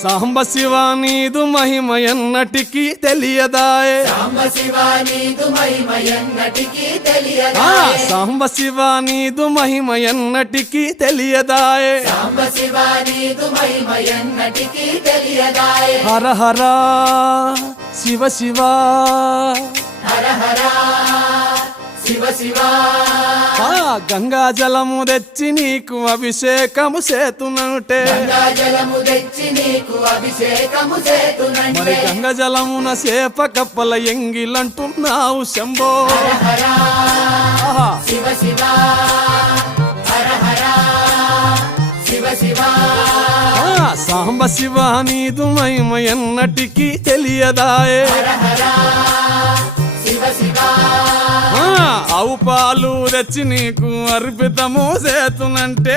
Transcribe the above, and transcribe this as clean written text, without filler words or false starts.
సాంబ శివ నీదు మహిమ ఎన్నటికీ తెలియదాయే సాంబ శివ నీదు మహిమ ఎన్నటికీ తెలియదాయే సాంబ శివ నీదు మహిమ ఎన్నటికీ తెలియదాయే సాంబ శివ నీదు మహిమ ఎన్నటికీ తెలియదాయే హర హర శివ శివ హర హర శివ శివ గంగా జలము తెచ్చి నీకు అభిషేకము చేతునంటే గంగా జలము తెచ్చి నీకు అభిషేకము మరి చేతునంటే గంగ జలమున సేప కప్పల ఎంగిలంటున్నావు శంభో హర హర ఆహా. శివ శివ హర హర శివ శివ సాంబ శివ నీదు మహిమ ఎన్నటికీ తెలియదాయే హర హర శివ శివ ఆవు పాలు తెచ్చి నీకు అర్పితము చేతునంటే